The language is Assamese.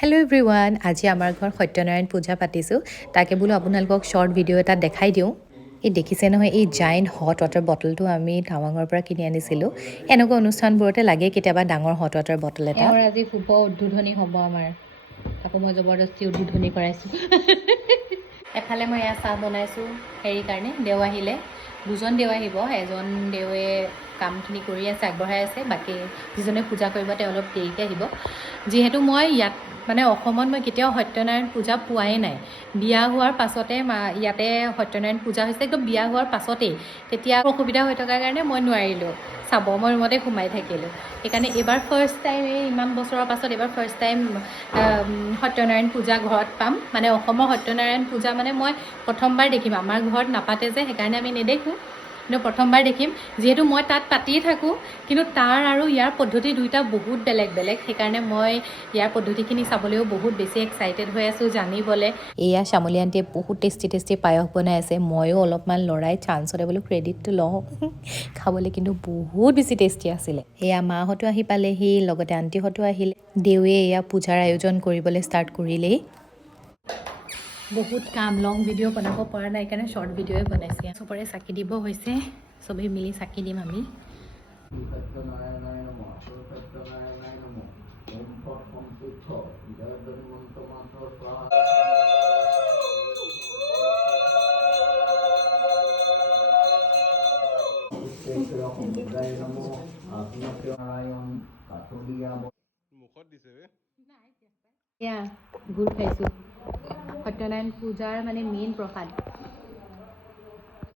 হেল্ল' এভৰিৱান, আজি আমাৰ ঘৰত সত্যনাৰায়ণ পূজা পাতিছোঁ। তাকে বোলো আপোনালোকক শ্বৰ্ট ভিডিঅ' এটা দেখাই দিওঁ। এই দেখিছে নহয়, এই জাইণ্ট হট ৱাটাৰ বটলটো আমি টাৱাঙৰ পৰা কিনি আনিছিলোঁ। এনেকুৱা অনুষ্ঠানবোৰতে লাগে কেতিয়াবা ডাঙৰ হট ৱাটাৰ বটল এটা। এওঁৰ আজি শুভ উদ্বোধনী হ'ব আমাৰ। আকৌ মই জবৰদস্তি উদ্বোধনী কৰাইছোঁ। এফালে মই এয়া চাহ বনাইছোঁ হেৰি কাৰণে, দেও আহিলে। দুজন দেও আহিব, এজন দেৱে কামখিনি কৰি আছে, আগবঢ়াই আছে। বাকী যিজনে পূজা কৰিব তেওঁ অলপ দেৰিকৈ আহিব। যিহেতু মই ইয়াত মানে অসমত মই কেতিয়াও সত্যনাৰায়ণ পূজা পোৱাই নাই। বিয়া হোৱাৰ পাছতে ইয়াতে সত্যনাৰায়ণ পূজা হৈছে, একদম বিয়া হোৱাৰ পাছতেই। তেতিয়া অসুবিধা হৈ থকাৰ কাৰণে মই নোৱাৰিলোঁ চাব, মই ৰুমতে সোমাই থাকিলোঁ। সেইকাৰণে এইবাৰ ফাৰ্ষ্ট টাইম, এই ইমান বছৰৰ পাছত এইবাৰ ফাৰ্ষ্ট টাইম সত্যনাৰায়ণ পূজা ঘৰত পাম। মানে অসমৰ সত্যনাৰায়ণ পূজা মানে মই প্ৰথমবাৰ দেখিম। আমাৰ ঘৰত নাপাতে যে, সেইকাৰণে আমি নেদেখোঁ, কিন্তু প্ৰথমবাৰ দেখিম। যিহেতু মই তাত পাতিয়ে থাকোঁ, কিন্তু তাৰ আৰু ইয়াৰ পদ্ধতি দুইটা বহুত বেলেগ বেলেগ। সেইকাৰণে মই ইয়াৰ পদ্ধতিখিনি চাবলৈও বহুত বেছি এক্সাইটেড হৈ আছোঁ জানিবলৈ। এয়া শ্যামলী আণ্টিয়ে বহুত টেষ্টি পায়স বনাই আছে। ময়ো অলপমান লৰাই চান্সতে বোলো ক্ৰেডিটটো লওঁ। খাবলৈ কিন্তু বহুত বেছি টেষ্টি আছিলে। এয়া মাহঁতো আহি পালেহি, লগতে আণ্টিহঁতো আহিলে। দেৱে এয়া পূজাৰ আয়োজন কৰিবলৈ ষ্টাৰ্ট কৰিলেই। বহুত কাম, লং ভিডিঅ' বনাব পৰা নাই কাৰণে শ্বৰ্ট ভিডিঅ'ই বনাইছে। চবৰে চাকি দিব হৈছে, চবেই মিলি চাকি দিম আমি। এয়া গুড় খাইছোঁ। সত্যনাৰায়ণ পূজাৰ মানে মেইন প্ৰসাদ